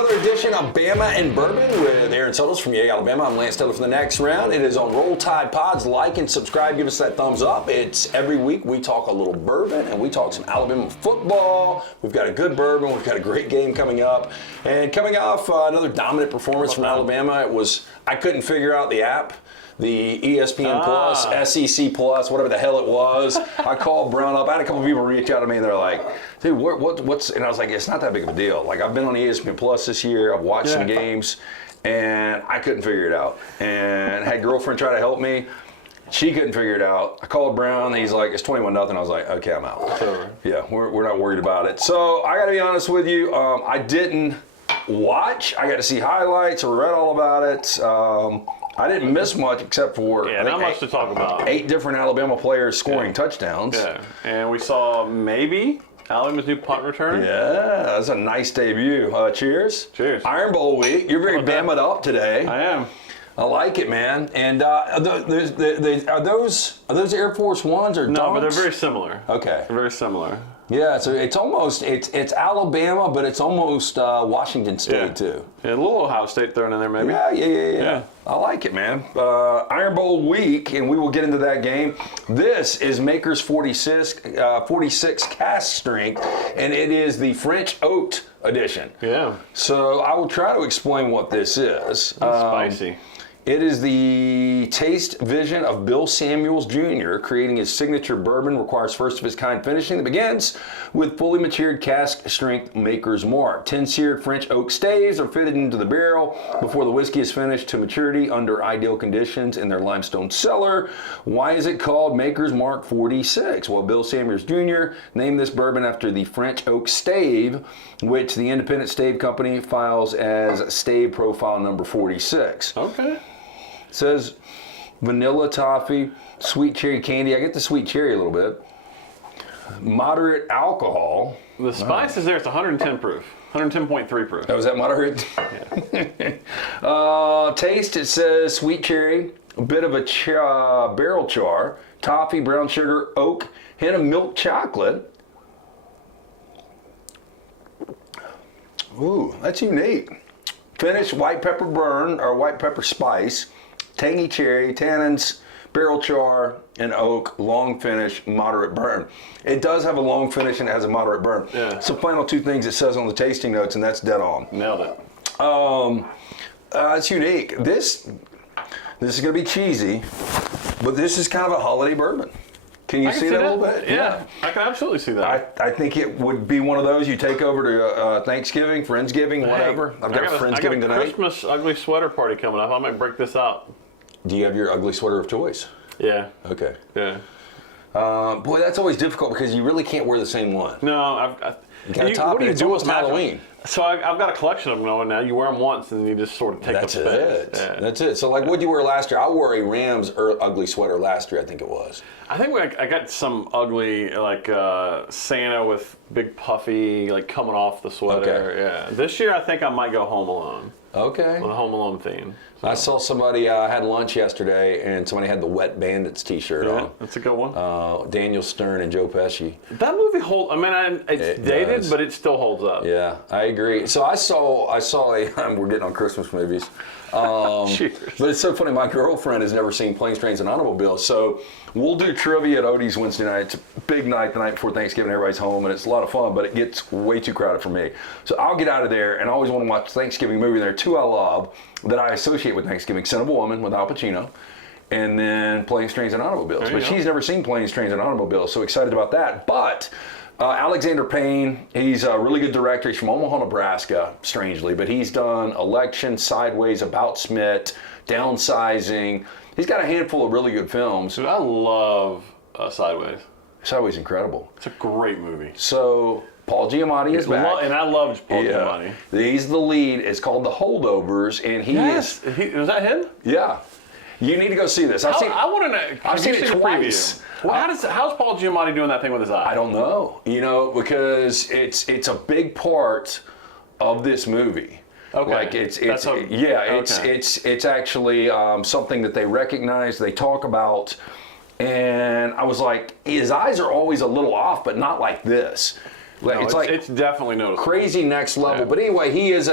another edition of Bama and Bourbon with Aaron Suttles from Alabama. I'm Lance Taylor for the next round. It is on Roll Tide Pods. Like and subscribe. Give us that thumbs up. It's every week we talk a little bourbon and we talk some Alabama football. We've got a good bourbon. We've got a great game coming up. And coming off another dominant performance from Alabama, I couldn't figure out the app. The ESPN Plus, SEC Plus, whatever the hell it was. I called Brown up. I had a couple people reach out to me, and they're like, dude, what's... And I was like, it's not that big of a deal. Like, I've been on ESPN Plus this year. I've watched some games, and I couldn't figure it out. And had a girlfriend try to help me. She couldn't figure it out. I called Brown, and he's like, it's 21-0. I was like, okay, I'm out. Yeah, we're not worried about it. So I got to be honest with you. I didn't watch. I got to see highlights or read all about it. I didn't miss much except for not much to talk about. 8 different Alabama players scoring touchdowns. Yeah, and we saw maybe Alabama's new punt return. Yeah, that's a nice debut. Cheers. Cheers. Iron Bowl week. You're very Bama'd up today. I am. I like it, man. And are those Air Force Ones or no? Dunks? But they're very similar. Okay. They're very similar. Yeah, so it's almost it's Alabama, but it's almost Washington State too. Yeah, a little Ohio State thrown in there, maybe. Yeah. I like it, man. Iron Bowl week, and we will get into that game. This is Maker's 46 cask strength, and it is the French oaked edition. Yeah. So I will try to explain what this is. It's spicy. It is the taste vision of Bill Samuels Jr. Creating his signature bourbon requires first of its kind finishing that begins with fully matured cask strength Maker's Mark. 10 seared French oak staves are fitted into the barrel before the whiskey is finished to maturity under ideal conditions in their limestone cellar. Why is it called Maker's Mark 46? Well, Bill Samuels Jr. named this bourbon after the French oak stave, which the Independent Stave Company files as stave profile number 46. Okay. It says vanilla toffee, sweet cherry candy. I get the sweet cherry a little bit. Moderate alcohol. The spice is there. It's 110 proof. 110.3 proof. Oh, is that moderate? Yeah. Taste, it says sweet cherry, a bit of a barrel char, toffee, brown sugar, oak, hint of milk chocolate. Ooh, that's unique. Finish, white pepper burn, or white pepper spice. Tangy cherry, tannins, barrel char, and oak, long finish, moderate burn. It does have a long finish and it has a moderate burn. Yeah. So final 2 things it says on the tasting notes, and that's dead on. Nailed it. It's unique. This is going to be cheesy, but this is kind of a holiday bourbon. Can you see that a little bit? Yeah, I can absolutely see that. I think it would be one of those you take over to Thanksgiving, Friendsgiving, whatever. I've got a Friendsgiving tonight. Christmas ugly sweater party coming up. I might break this out. Do you have your ugly sweater of choice? Yeah. Okay. Yeah. Boy, that's always difficult because you really can't wear the same one. No, you got to top it. It's almost Halloween. So I've got a collection of them going now. You wear them once and you just sort of take up space. That's it. Yeah. That's it. So like, what'd you wear last year? I wore a Rams ugly sweater last year, I think it was. I think I got some ugly, like Santa with big puffy, like coming off the sweater. Okay. Yeah. This year I think I might go Home Alone. Okay. On a Home Alone theme. So. I saw somebody, had lunch yesterday, and somebody had the Wet Bandits t-shirt on. That's a good one. Daniel Stern and Joe Pesci. That movie holds, I mean, it's dated, but it still holds up. Yeah, I agree. So I saw we're getting on Christmas movies. But it's so funny, my girlfriend has never seen Planes, Trains, and Automobiles, so we'll do trivia at Odie's Wednesday night. It's a big night the night before Thanksgiving, everybody's home, and it's a lot of fun, but it gets way too crowded for me. So I'll get out of there, and I always want to watch Thanksgiving movie. There are 2 I love that I associate with Thanksgiving: Son of a Woman with Al Pacino, and then Planes, Trains, and Automobiles. But she's never seen Planes, Trains, and Automobiles, so excited about that. But Alexander Payne, he's a really good director. He's from Omaha, Nebraska, strangely, but he's done Election, Sideways, About Schmidt, Downsizing. He's got a handful of really good films. Dude, I love Sideways. Sideways, incredible. It's a great movie. So Paul Giamatti is back. And I loved Paul Giamatti. He's the lead. It's called The Holdovers, and he is. Was that him? Yeah. You need to go see this. I want to know. I've seen it twice. Well, how's Paul Giamatti doing that thing with his eye? I don't know. Because it's a big part of this movie. Okay. Like it's actually something that they recognize, they talk about, and I was like, his eyes are always a little off, but not like this. It's definitely noticeable. Crazy next level. Yeah. But anyway, he is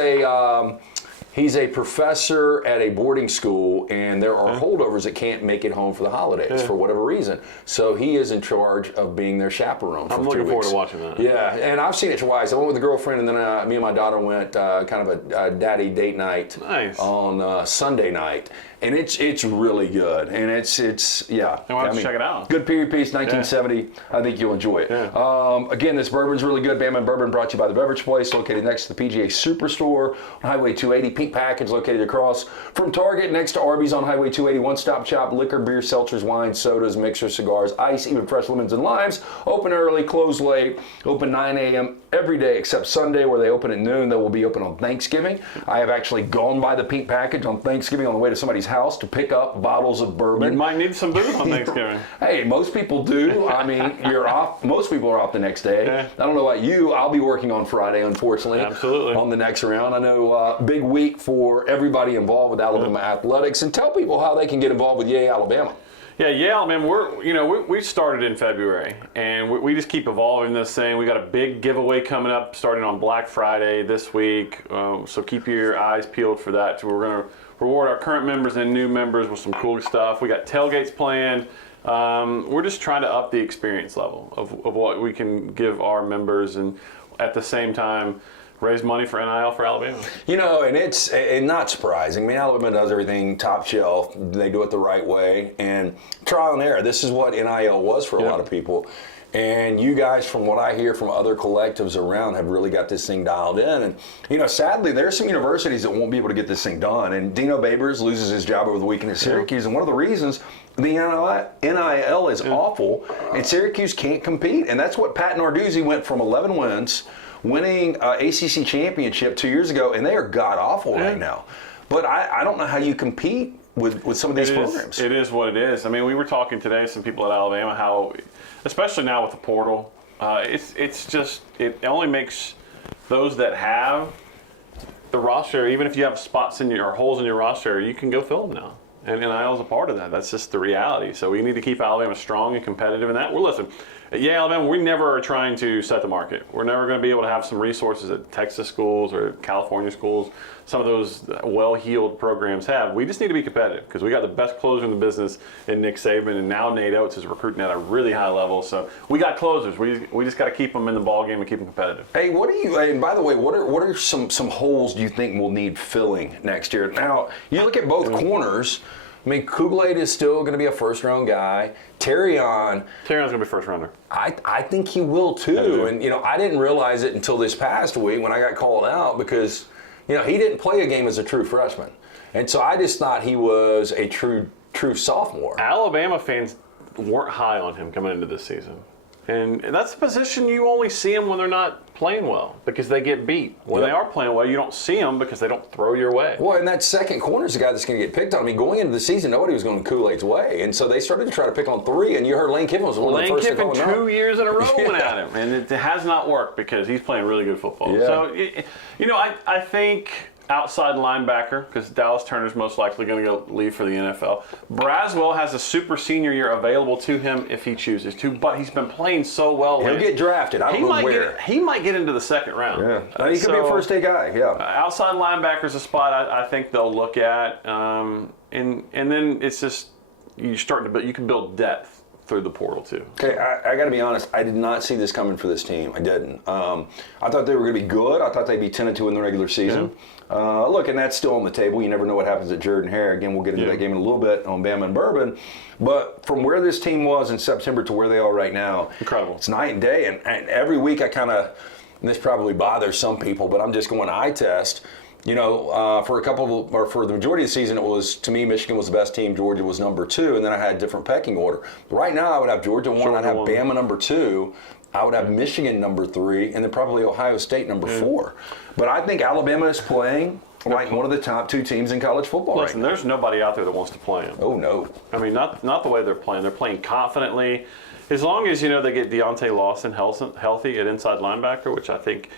he's a professor at a boarding school, and there are holdovers that can't make it home for the holidays for whatever reason. So he is in charge of being their chaperone for 2 weeks. I'm looking forward to watching that. Yeah, and I've seen it twice. I went with a girlfriend, and then me and my daughter went kind of a daddy date night on Sunday night. And it's really good, and it's yeah. I want to check it out. Good period piece, 1970. I think you'll enjoy it. Yeah. Again, this bourbon's really good. Bama Bourbon brought to you by the Beverage Place, located next to the PGA Superstore on Highway 280. Pink package located across from Target, next to Arby's on Highway 280. One-stop shop, liquor, beer, seltzers, wines, sodas, mixers, cigars, ice, even fresh lemons and limes. Open early, close late. Open 9 a.m. every day except Sunday, where they open at noon. They will be open on Thanksgiving. I have actually gone by the pink package on Thanksgiving on the way to somebody's house to pick up bottles of bourbon. You might need some booze on Thanksgiving. Hey, most people do. I mean, you're off. Most people are off the next day. Yeah. I don't know about you. I'll be working on Friday, unfortunately. Absolutely. On the next round. I know big week for everybody involved with Alabama athletics. And tell people how they can get involved with Yay Alabama. Yeah, Alabama. We started in February, and we just keep evolving this thing. We got a big giveaway coming up, starting on Black Friday this week. So keep your eyes peeled for that. So we're going to reward our current members and new members with some cool stuff. We got tailgates planned. We're just trying to up the experience level of what we can give our members, and at the same time raise money for NIL for Alabama. And it's not surprising. I mean, Alabama does everything top shelf. They do it the right way. And trial and error. This is what NIL was for a lot of people. And you guys, from what I hear from other collectives around, have really got this thing dialed in. And, sadly, there's some universities that won't be able to get this thing done. And Dino Babers loses his job over the weekend at Syracuse. And one of the reasons the NIL is awful, and Syracuse can't compete. And that's what Pat Narduzzi went from 11 wins, winning ACC championship 2 years ago, and they are god-awful right now. But I don't know how you compete with some of these programs. It is what it is. I mean, we were talking today, some people at Alabama, how, especially now with the portal, it only makes those that have the roster, even if you have spots in or holes in your roster, you can go fill them now. And NIL is a part of that. That's just the reality. So we need to keep Alabama strong and competitive in that. Listen, at Alabama, we never are trying to set the market. We're never going to be able to have some resources that Texas schools or California schools, some of those well-heeled programs have. We just need to be competitive because we got the best closer in the business in Nick Saban, and now Nate Oates is recruiting at a really high level. So we got closers. We just got to keep them in the ball game and keep them competitive. Hey, and by the way, what are some holes do you think will need filling next year? Now, you look at both corners. I mean, Kuglade is still going to be a first-round guy. Terrion's going to be first-rounder. I think he will, too. And, I didn't realize it until this past week when I got called out because, he didn't play a game as a true freshman. And so I just thought he was a true sophomore. Alabama fans weren't high on him coming into this season. And that's a position you only see them when they're not playing well because they get beat. When they are playing well, you don't see them because they don't throw your way. Well, and that second corner is the guy that's going to get picked on. I mean, going into the season, nobody was going Kool-Aid's way. And so they started to try to pick on three, and you heard Lane Kiffin was one of the first to call him out. 2 years in a row went at him, and it has not worked because he's playing really good football. Yeah. So, I think outside linebacker, because Dallas Turner's most likely going to go leave for the NFL. Braswell has a super senior year available to him if he chooses to, but he's been playing so well. He'll get drafted. I don't know where. He might get into the second round. Yeah, he could be a first-day guy. Yeah. Outside linebacker's a spot I think they'll look at, and then it's just you can build depth through the portal too. Okay, I got to be honest. I did not see this coming for this team. I didn't. I thought they were going to be good. I thought they'd be 10-2 in the regular season. Yeah. Look, and that's still on the table. You never know what happens at Jordan-Hare. Again, we'll get into that game in a little bit on Bama and Bourbon. But from where this team was in September to where they are right now, incredible. It's night and day. And every week I kind of, this probably bothers some people, but I'm just going to eye test. For the majority of the season, it was, to me, Michigan was the best team. Georgia was number 2, and then I had different pecking order. Right now, I would have Georgia 1, I'd have Bama number 2, I would have Michigan number 3, and then probably Ohio State number 4. But I think Alabama is playing like one of the top 2 teams in college football right now. There's nobody out there that wants to play them. Oh, no. I mean, not the way they're playing. They're playing confidently. As long as, they get Deontay Lawson healthy at inside linebacker, which I think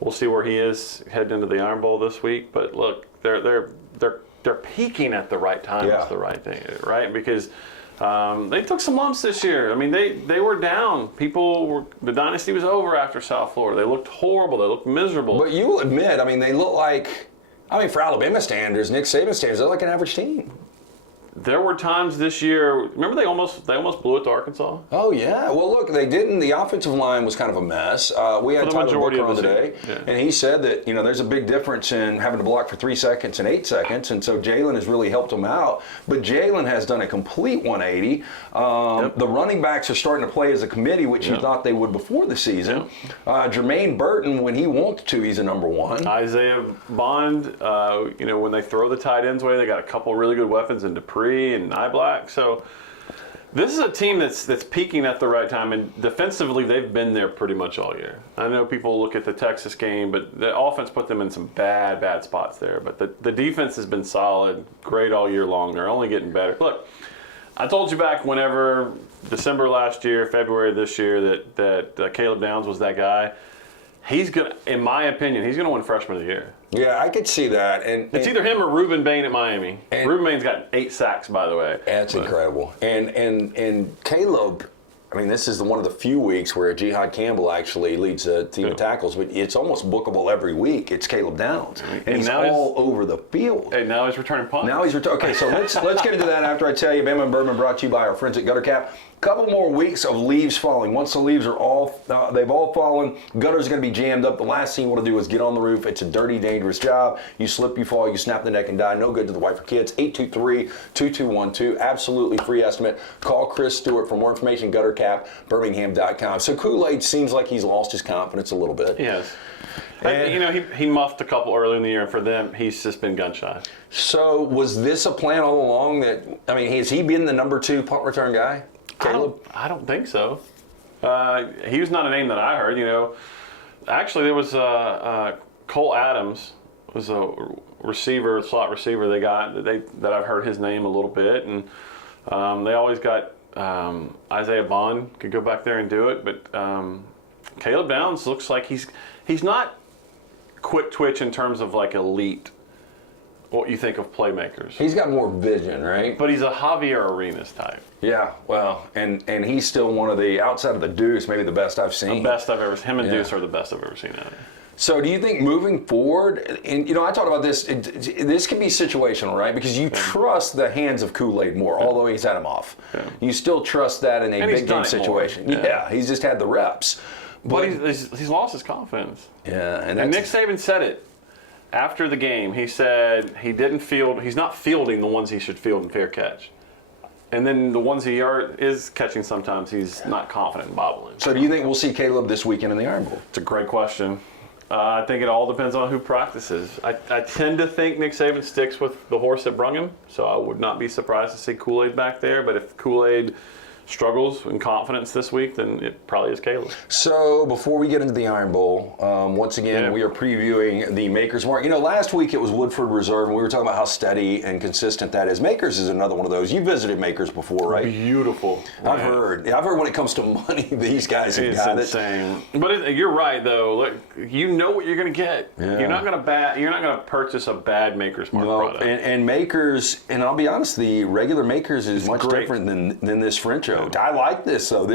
we'll see where he is heading into the Iron Bowl this week. But look, they're peaking at the right time. Is the right thing, right? Because They took some lumps this year. I mean, they were down. The dynasty was over after South Florida. They looked horrible. They looked miserable. But you will admit, I mean, they look like, for Alabama standards, Nick Saban standards, they're like an average team. There were times this year. Remember, they almost blew it to Arkansas. Oh yeah. Well, look, they didn't. The offensive line was kind of a mess. We had Tyler Booker on today, and he said that there's a big difference in having to block for 3 seconds and 8 seconds, and so Jalen has really helped him out. But Jalen has done a complete 180. The running backs are starting to play as a committee, which you thought they would before the season. Jermaine Burton, when he wants to, he's a number one. Isaiah Bond, when they throw the tight ends away, they got a couple really good weapons in Dupree and Nyblack. So this is a team that's peaking at the right time, and defensively they've been there pretty much all year. I know people look at the Texas game, but the offense put them in some bad spots there. But the defense has been solid, great all year long. They're only getting better. Look, I told you back whenever December last year, February this year, that Caleb Downs was that guy. He's gonna, in my opinion, he's gonna win Freshman of the Year. Yeah, I could see that. And it's either him or Reuben Bain at Miami. Reuben Bain's got 8 sacks, by the way. That's incredible. And Caleb, this is one of the few weeks where Jihad Campbell actually leads the team of tackles, but it's almost bookable every week. It's Caleb Downs, and he's all over the field. And now he's returning punt. Okay, so let's get into that after I tell you. Bama Bourbon brought to you by our friends at Gutter Cap. Couple more weeks of leaves falling. Once the leaves are all, they've all fallen, gutter's going to be jammed up. The last thing you want to do is get on the roof. It's a dirty, dangerous job. You slip, you fall, you snap the neck and die. No good to the wife or kids. 823-2212. Absolutely free estimate. Call Chris Stewart for more information. GutterCapBirmingham.com. So Kool-Aid seems like he's lost his confidence a little bit. Yes. And, he muffed a couple early in the year, and for them, he's just been gun shy. So was this a plan all along that, has he been the number 2 punt return guy? Caleb? I don't think so. He was not a name that I heard. Actually, there was Cole Adams was a slot receiver they got that I've heard his name a little bit, and they always got Isaiah Bond could go back there and do it, but Caleb Downs looks like he's not quick twitch in terms of like elite. What you think of playmakers? He's got more vision, right? But he's a Javier Arenas type. Yeah, well, and he's still one of the, outside of the Deuce, maybe the best I've seen. The best I've ever seen. Him and Deuce are the best I've ever seen out of him. So do you think moving forward, and I talked about this, this can be situational, right? Because you trust the hands of Kool-Aid more, although he's had him off. Yeah. You still trust that in a big game situation. Yeah, he's just had the reps. But he's lost his confidence. Yeah, and Nick Saban said it. After the game, he said he's not fielding the ones he should field in fair catch. And then the ones he is catching sometimes, he's not confident in bobbling. So do you think we'll see Caleb this weekend in the Iron Bowl? It's a great question. I think it all depends on who practices. I tend to think Nick Saban sticks with the horse that brung him, so I would not be surprised to see Kool-Aid back there. But if Kool-Aid struggles in confidence this week, then it probably is Caleb. So before we get into the Iron Bowl, once again, we are previewing the Makers Mark. Last week it was Woodford Reserve, and we were talking about how steady and consistent that is. Makers is another one of those. You visited Makers before, right? Beautiful. I've heard when it comes to money, these guys have got insane. But you're right, though. Look, you know what you're going to get. Yeah. You're not going to purchase a bad Makers Mark product. And Makers, and I'll be honest, the regular Makers is much different than this French oak. I like this, though.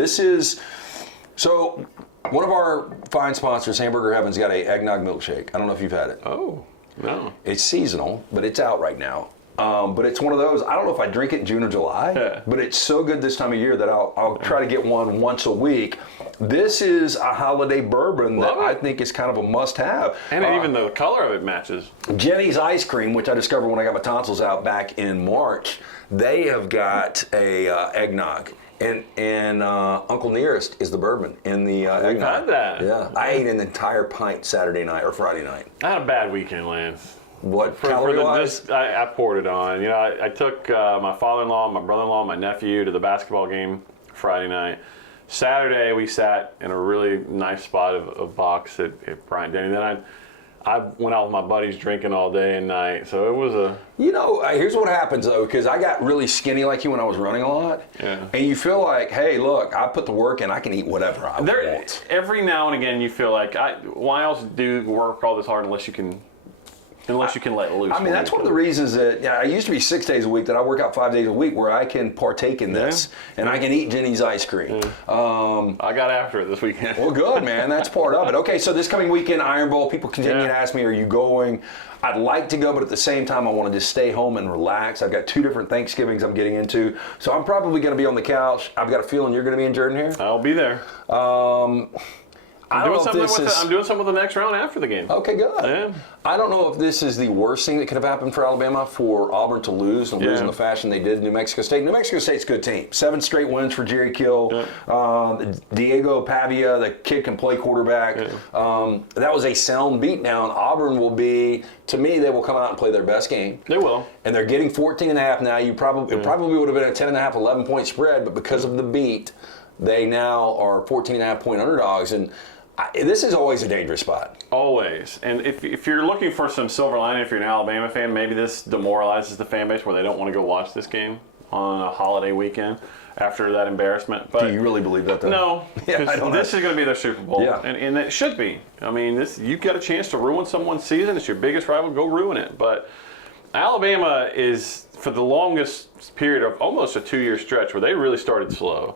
So one of our fine sponsors, Hamburger Heaven's got a eggnog milkshake. I don't know if you've had it. Oh, no. It's seasonal, but it's out right now. But it's one of those, I don't know if I drink it in June or July, but it's so good this time of year that I'll try to get one once a week. This is a holiday bourbon that I think is kind of a must-have. And even the color of it matches. Jenny's Ice Cream, which I discovered when I got my tonsils out back in March, they have got a eggnog. And Uncle Nearest is the bourbon in the eggnog. We've had that. Yeah. I ate an entire pint Saturday night or Friday night. I had a bad weekend, Lance. What, calorie-wise? I poured it on. I took my father-in-law, my brother-in-law, my nephew to the basketball game Friday night. Saturday, we sat in a really nice spot of box at Bryant Denny. Then I went out with my buddies drinking all day and night, so it was a... here's what happens, though, because I got really skinny like you when I was running a lot. Yeah. And you feel like, hey, look, I put the work in, I can eat whatever I want. Every now and again, you feel like, why else do work all this hard unless you can unless you can let loose. I mean, that's one of the reasons that I used to be 6 days a week, that I work out 5 days a week where I can partake in this and I can eat Jenny's ice cream. I got after it this weekend. Well, good, man. That's part of it. Okay, so this coming weekend, Iron Bowl, people continue to ask me, are you going? I'd like to go, but at the same time, I want to just stay home and relax. I've got 2 different Thanksgivings I'm getting into, so I'm probably going to be on the couch. I've got a feeling you're going to be in Jordan here. I'll be there. I'm doing something with the next round after the game. Okay, good. Yeah. I don't know if this is the worst thing that could have happened for Alabama, for Auburn to lose and lose in the fashion they did in New Mexico State. New Mexico State's a good team. 7 straight wins for Jerry Kill. Diego Pavia, the kid, can play quarterback. That was a sound beatdown. Auburn will be, to me, they will come out and play their best game. They will. And they're getting 14.5 now. It probably would have been a 10.5, 11-point spread, but because of the beat, they now are 14.5-point underdogs. And this is always a dangerous spot. Always. And if you're looking for some silver lining, if you're an Alabama fan, maybe this demoralizes the fan base where they don't want to go watch this game on a holiday weekend after that embarrassment. But do you really believe that, though? No. This is going to be their Super Bowl. Yeah. And it should be. I mean, you've got a chance to ruin someone's season. It's your biggest rival. Go ruin it. But Alabama is, for the longest period of almost a 2-year stretch where they really started slow,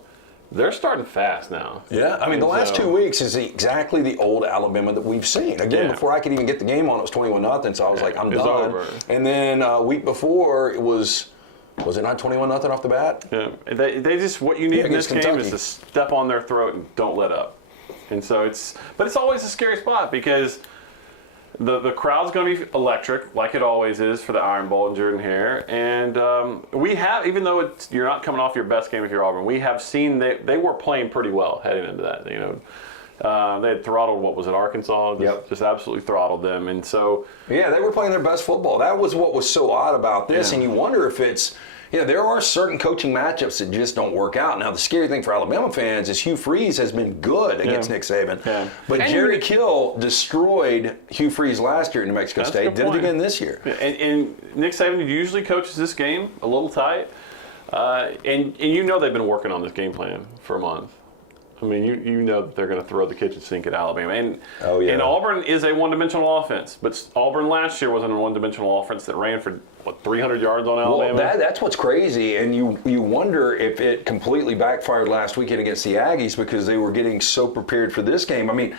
they're starting fast now. Yeah, I mean, the last 2 weeks is exactly the old Alabama that we've seen. Again, before I could even get the game on, it was 21-0, so I was like, I'm done. Over. And then a week before, it was it not 21-0 off the bat? Yeah, they just, what you need in this game is to step on their throat and don't let up. And so but it's always a scary spot because the crowd's going to be electric, like it always is for the Iron Bowl and Jordan Hare. And we have, even though you're not coming off your best game if you're Auburn, we have seen they were playing pretty well heading into that. You know, they had throttled, what was it, Arkansas? Just absolutely throttled them. And so, yeah, they were playing their best football. That was what was so odd about this. And you wonder if it's, there are certain coaching matchups that just don't work out. Now, the scary thing for Alabama fans is Hugh Freeze has been good against Nick Saban. Yeah. But Jerry Kill destroyed Hugh Freeze last year in New Mexico State, did it again this year. And Nick Saban usually coaches this game a little tight. And you know they've been working on this game plan for a month. I mean, you know that they're going to throw the kitchen sink at Alabama. And Auburn is a one-dimensional offense. But Auburn last year wasn't a one-dimensional offense that ran for, 300 yards on Alabama? Well, that's what's crazy. And you wonder if it completely backfired last weekend against the Aggies because they were getting so prepared for this game. I mean,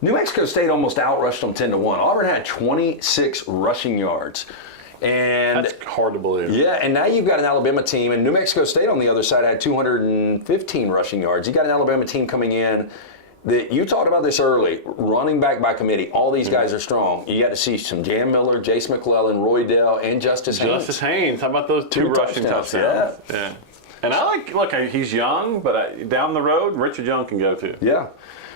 New Mexico State almost outrushed them 10-1. Auburn had 26 rushing yards. And that's hard to believe. Yeah, and now you've got an Alabama team, and New Mexico State on the other side had 215 rushing yards. You got an Alabama team coming in that you talked about this early, running back by committee. All these guys are strong. You got to see some Jam Miller, Jace McClellan, Roy Dell, and Justice Haynes. Justice Haynes. How about those two rushing touchdowns? Yeah. And look, he's young, but down the road, Richard Young can go too. Yeah.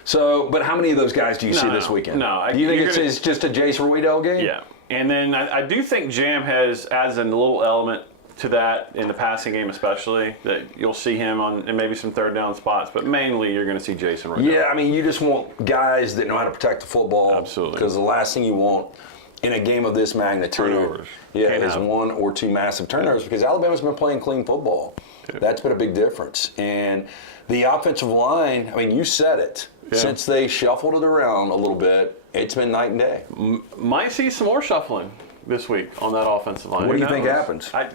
So, but how many of those guys do you see this weekend? No. Do you think it's just a Jace Roy Dell game? Yeah. And then I do think Jam adds a little element to that in the passing game, especially, that you'll see him on and maybe some third down spots, but mainly you're going to see Jason Roy. Yeah, I mean, you just want guys that know how to protect the football. Absolutely. Because the last thing you want in a game of this magnitude turnovers. Is 1 or 2 massive turnovers because Alabama's been playing clean football. Yeah. That's been a big difference. And the offensive line, I mean, you said it. Yeah. Since they shuffled it around a little bit, it's been night and day. Might see some more shuffling this week on that offensive line. What do you think happens? I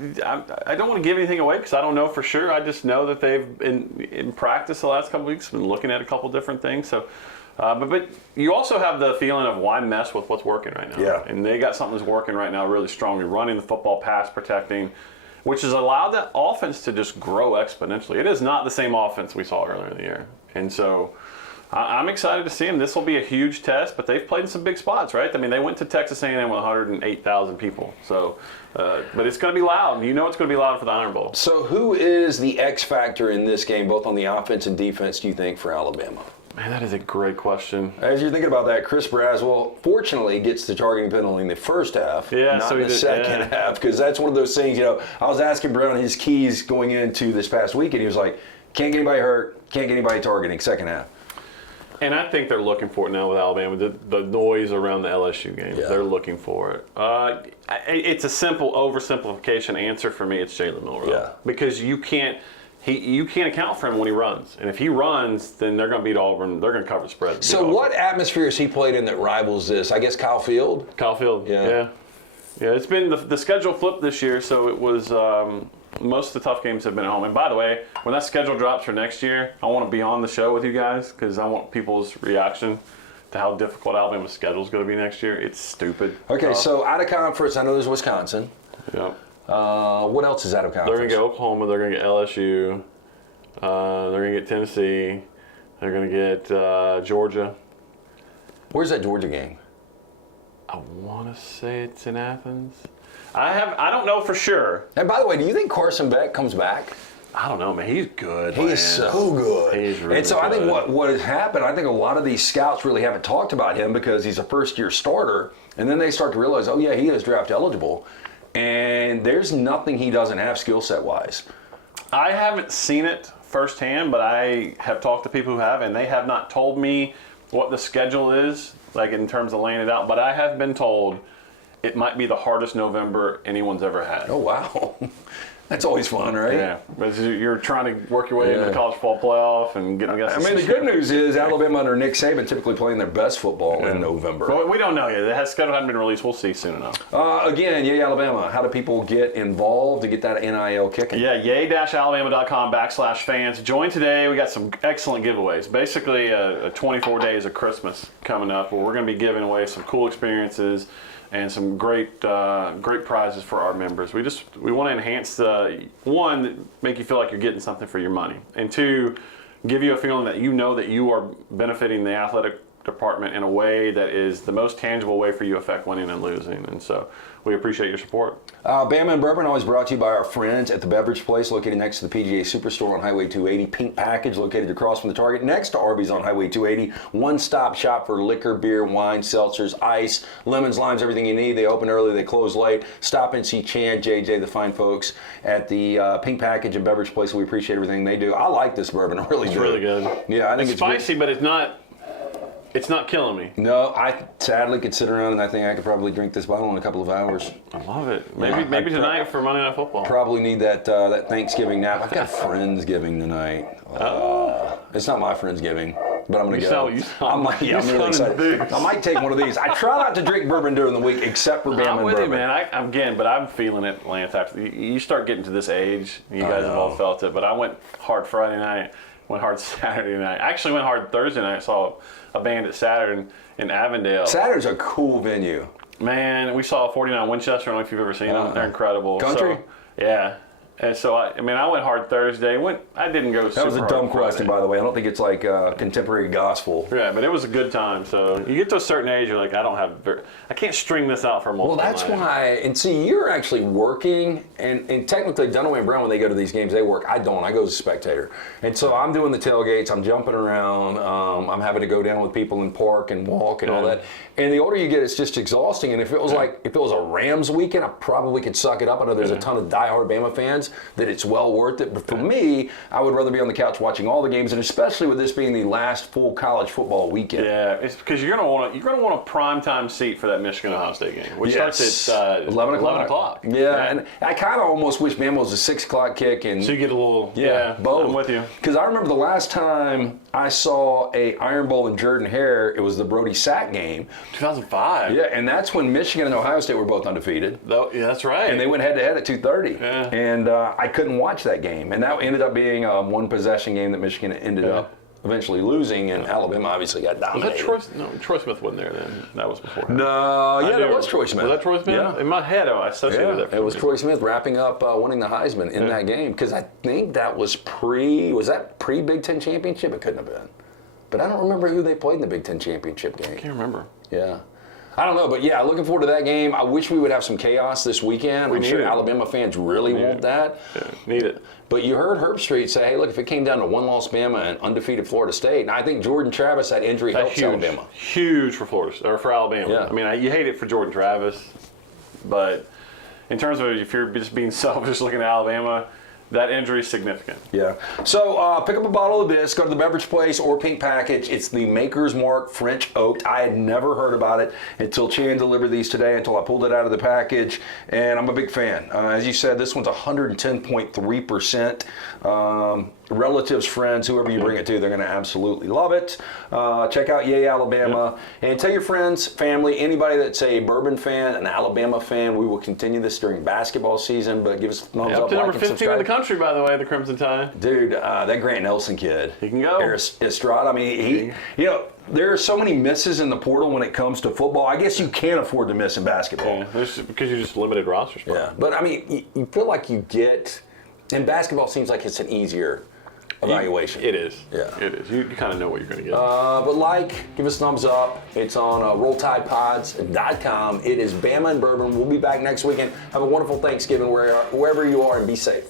don't want to give anything away because I don't know for sure. I just know that they've been in practice the last couple weeks, been looking at a couple different things. So, but you also have the feeling of why mess with what's working right now. Yeah. And they got something that's working right now really strongly, running the football, pass protecting, which has allowed that offense to just grow exponentially. It is not the same offense we saw earlier in the year. And so I'm excited to see them. This will be a huge test, but they've played in some big spots, right? I mean, they went to Texas A&M with 108,000 people. So, but it's going to be loud. You know it's going to be loud for the Iron Bowl. So who is the X factor in this game, both on the offense and defense, do you think, for Alabama? Man, that is a great question. As you're thinking about that, Chris Braswell, fortunately, gets the targeting penalty in the first half, not in the second half, because that's one of those things, I was asking Brown his keys going into this past week, and he was like, can't get anybody hurt, can't get anybody targeting, second half. And I think they're looking for it now with Alabama, the noise around the LSU game. Yeah. They're looking for it. It's a simple oversimplification answer for me. It's Jalen Milroe. Yeah. Because you can't account for him when he runs. And if he runs, then they're going to beat Auburn. They're going to cover the spread. So what atmosphere has he played in that rivals this? I guess Kyle Field? Kyle Field, yeah. Yeah, it's been the schedule flipped this year, so it was most of the tough games have been at home. And by the way, when that schedule drops for next year, I want to be on the show with you guys because I want people's reaction to how difficult Alabama's schedule is going to be next year. It's stupid. Okay, so out of conference, I know there's Wisconsin. Yeah. What else is out of conference? They're going to get Oklahoma. They're going to get LSU. They're going to get Tennessee. They're going to get Georgia. Where's that Georgia game? I want to say it's in Athens. I don't know for sure. And by the way, do you think Carson Beck comes back? I don't know, man. He's good. He is so good. He's really and so good. I think what has happened, I think a lot of these scouts really haven't talked about him because he's a first-year starter, and then they start to realize, oh, yeah, he is draft eligible. And there's nothing he doesn't have skill set-wise. I haven't seen it firsthand, but I have talked to people who have, and they have not told me what the schedule is, like in terms of laying it out. But I have been told it might be the hardest November anyone's ever had. Oh, wow. That's always fun, right? Yeah, but you're trying to work your way into the college football playoff and get. I mean, the good news is Alabama under Nick Saban typically playing their best football in November. Well, we don't know yet. The schedule hasn't been released. We'll see soon enough. Again, Yay Alabama. How do people get involved to get that NIL kicking? Yeah, yay-alabama.com/fans. Join today. We got some excellent giveaways. Basically, 24 days of Christmas coming up where we're going to be giving away some cool experiences and some great prizes for our members. We want to enhance one, make you feel like you're getting something for your money, and two, give you a feeling that you know that you are benefiting the athletic department in a way that is the most tangible way for you to affect winning and losing. And so we appreciate your support. Bama and Bourbon always brought to you by our friends at the Beverage Place, located next to the PGA Superstore on Highway 280. Pink Package, located across from the Target, next to Arby's on Highway 280. One-stop shop for liquor, beer, wine, seltzers, ice, lemons, limes, everything you need. They open early, they close late. Stop and see Chan, JJ, the fine folks at the Pink Package and Beverage Place. We appreciate everything they do. I like this bourbon. I really do. It's really good. Yeah, I think it's spicy, good. but it's not killing me. No, I sadly could sit around and I think I could probably drink this bottle in a couple of hours. I love it. Maybe tonight for Monday Night Football. Probably need that Thanksgiving nap. I've got Friendsgiving tonight. It's not my Friendsgiving, but I'm going to go. I'm really excited. I might take one of these. I try not to drink bourbon during the week except for Bama and Bourbon. I'm with you, man. But I'm feeling it, Lance. You start getting to this age, you guys have all felt it, but I went hard Friday night, went hard Saturday night. I actually went hard Thursday night. Saw a band at Saturn in Avondale. Saturn's a cool venue. Man, we saw 49 Winchester. I don't know if you've ever seen them. They're incredible. Country? So, yeah. And so, I went hard Thursday. I didn't go super hard. That was a dumb question, by the way. I don't think it's like contemporary gospel. Yeah, but it was a good time. So you get to a certain age, you're like, I can't string this out for multiple Well, that's nights. why, and see, you're actually working, and technically Dunaway and Brown, when they go to these games, they work. I don't. I go as a spectator. And so I'm doing the tailgates, I'm jumping around, I'm having to go down with people and park and walk and all that. And the older you get, it's just exhausting. And if it was a Rams weekend, I probably could suck it up. I know there's a ton of diehard Bama fans that it's well worth it. But for me, I would rather be on the couch watching all the games, and especially with this being the last full college football weekend. Yeah, it's because you're gonna want a primetime seat for that Michigan Ohio State game, which starts at 11 o'clock. Yeah, and I kind of almost wish Bama was a 6 o'clock kick, and so you get a little both. I'm with you. Because I remember the last time I saw a Iron Bowl in Jordan Hare, it was the Brody Sack game. 2005. Yeah, and that's when Michigan and Ohio State were both undefeated. Yeah, that's right. And they went head-to-head at 2:30. Yeah. And I couldn't watch that game. And that ended up being a one-possession game that Michigan ended up eventually losing, and Alabama obviously got dominated. Was that Troy? No, Troy Smith wasn't there then. That was before. No, that was Troy Smith. Was that Troy Smith? Yeah. In my head, I associated that. It was Troy Smith wrapping up winning the Heisman in that game, because I think that was pre-Big Ten championship? It couldn't have been. But I don't remember who they played in the Big Ten championship game. I can't remember. Yeah. I don't know, but yeah, looking forward to that game. I wish we would have some chaos this weekend. I'm sure Alabama fans really want that. Yeah, need it. But you heard Herb Street say, hey, look, if it came down to one-loss Bama and undefeated Florida State, and I think Jordan Travis, that injury helps Alabama. Huge for Alabama. Yeah. I mean, you hate it for Jordan Travis, but in terms of if you're just being selfish looking at Alabama, that injury is significant. Yeah. So pick up a bottle of this, go to the Beverage Place or Pink Package. It's the Maker's Mark French Oaked. I had never heard about it until Chan delivered these today, until I pulled it out of the package, and I'm a big fan. As you said, this one's 110.3%. Relatives, friends, whoever you bring it to, they're going to absolutely love it. Check out Yay Alabama, and tell your friends, family, anybody that's a Bourbon fan, an Alabama fan. We will continue this during basketball season, but give us a thumbs up, Up to like, number and 15 in subscribe. the country, by the way, the Crimson Tide. Dude, that Grant Nelson kid. He can go. Estrada, I mean, there are so many misses in the portal when it comes to football. I guess you can't afford to miss in basketball. Yeah, because you're just limited roster spot. Yeah, but I mean, you feel like you get, and basketball seems like it's an easier evaluation. It is. Yeah. It is. You kind of know what you're going to get. But give us a thumbs up. It's on RollTidePods.com. It is Bama and Bourbon. We'll be back next weekend. Have a wonderful Thanksgiving wherever you are, and be safe.